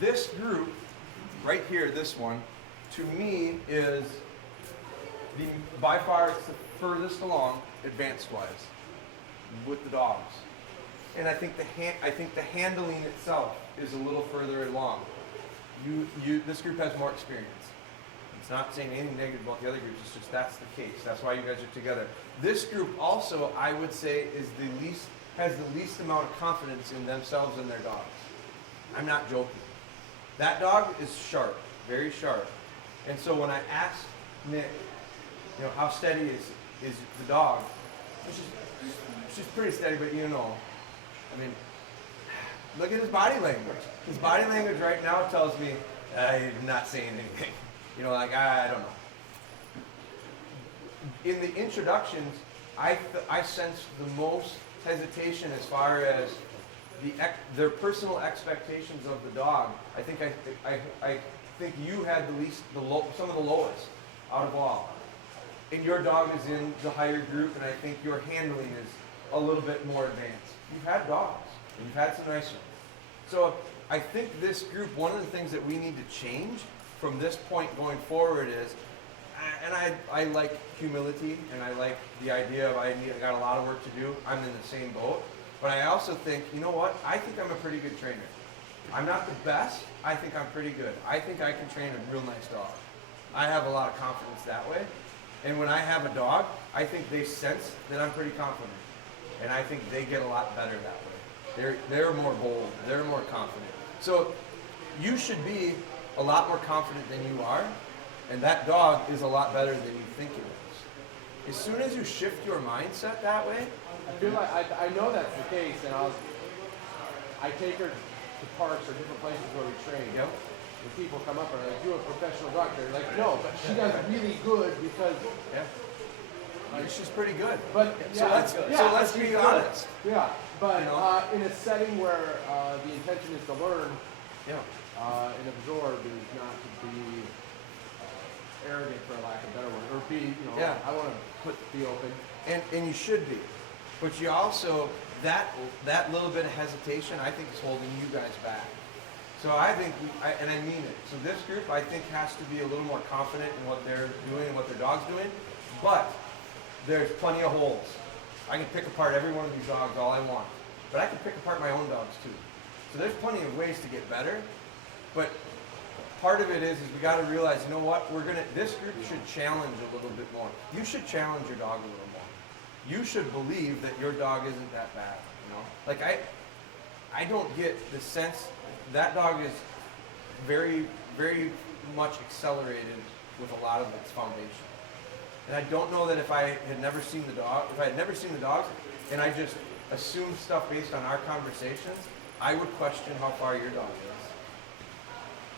this group, right here, this one, to me is by far it's the furthest along, advanced-wise, with the dogs. And I think the handling itself is a little further along. This group has more experience. It's not saying anything negative about the other groups, it's just that's the case. That's why you guys are together. This group also, I would say, has the least amount of confidence in themselves and their dogs. I'm not joking. That dog is sharp, very sharp. And so when I asked Nick, how steady is the dog, she's pretty steady, but look at his body language. His body language right now tells me he's not saying anything. I don't know. In the introductions, I sensed the most hesitation as far as their personal expectations of the dog. I think you had some of the lowest out of all. And your dog is in the higher group, and I think your handling is a little bit more advanced. You've had dogs, and you've had some nice ones. So I think this group, one of the things that we need to change from this point going forward is, and I like humility, and I like the idea of I got a lot of work to do. I'm in the same boat. But I also think, I think I'm a pretty good trainer. I'm not the best. I think I'm pretty good. I think I can train a real nice dog. I have a lot of confidence that way. And when I have a dog, I think they sense that I'm pretty confident. And I think they get a lot better that way. They're more bold. They're more confident. So you should be a lot more confident than you are. And that dog is a lot better than you think it is. As soon as you shift your mindset that way, I feel like I know that's the case, and I take her to parks or different places where we train. Yep. And people come up and are like, "You're a professional doctor." Like, no, but she does really good because she's pretty good. But so let's be honest. Yeah, but in a setting where the intention is to learn, and absorb, is not to be arrogant, for lack of a better word, or be, I want to be open. And you should be. But you also, that little bit of hesitation, I think is holding you guys back. So I think, and I mean it. So this group, I think, has to be a little more confident in what they're doing and what their dog's doing. But there's plenty of holes. I can pick apart every one of these dogs all I want. But I can pick apart my own dogs too. So there's plenty of ways to get better. But part of it is we got to realize, this group should challenge a little bit more. You should challenge your dog a little more. You should believe that your dog isn't that bad, Like I don't get the sense that dog is very, very much accelerated with a lot of its foundation. And I don't know that if I had never seen the dogs, and I just assumed stuff based on our conversations, I would question how far your dog is.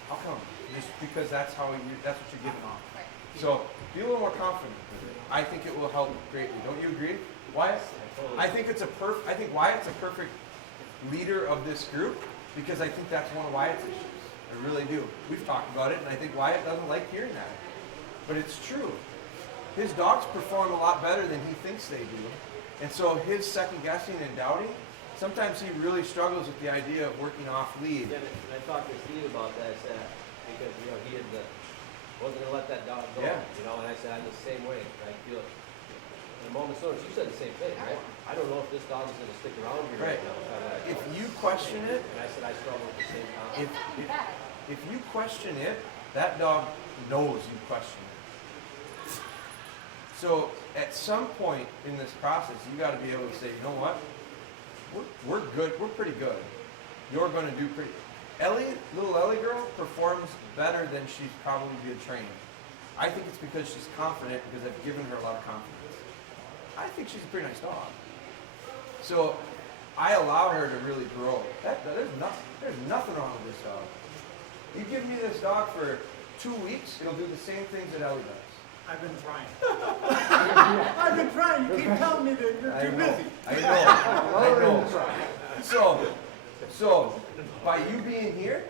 How come? Just because that's what you're giving off. So be a little more confident with it. I think it will help greatly. Don't you agree, Wyatt? I think Wyatt's a perfect leader of this group because I think that's one of Wyatt's issues. I really do. We've talked about it, and I think Wyatt doesn't like hearing that. But it's true. His dogs perform a lot better than he thinks they do. And so his second guessing and doubting, sometimes he really struggles with the idea of working off lead. Yeah, and I talked to Steve about that, I said, because he wasn't going to let that dog go. And I said, I'm the same way. I feel it. In a moment's notice, you said the same thing, right? I don't know if this dog is going to stick around here right now. If you question it, and I said I struggle with the same concept. If you question it, that dog knows you question it. So at some point in this process, you got to be able to say, you know what? We're good. We're pretty good. You're going to do pretty. Little Ellie girl performs better than she's probably been trained. I think it's because she's confident because I've given her a lot of confidence. I think she's a pretty nice dog. So I allow her to really grow. There's nothing wrong with this dog. You give me this dog for 2 weeks, it'll do the same things that Ellie does. I've been trying. I've been trying. You keep telling me that you're too busy. I know. So by you being here,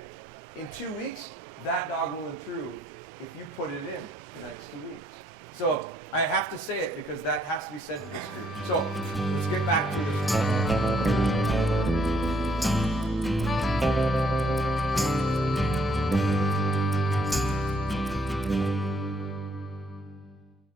in 2 weeks, that dog will improve if you put it in the next 2 weeks. So I have to say it because that has to be said to this group. So let's get back to this.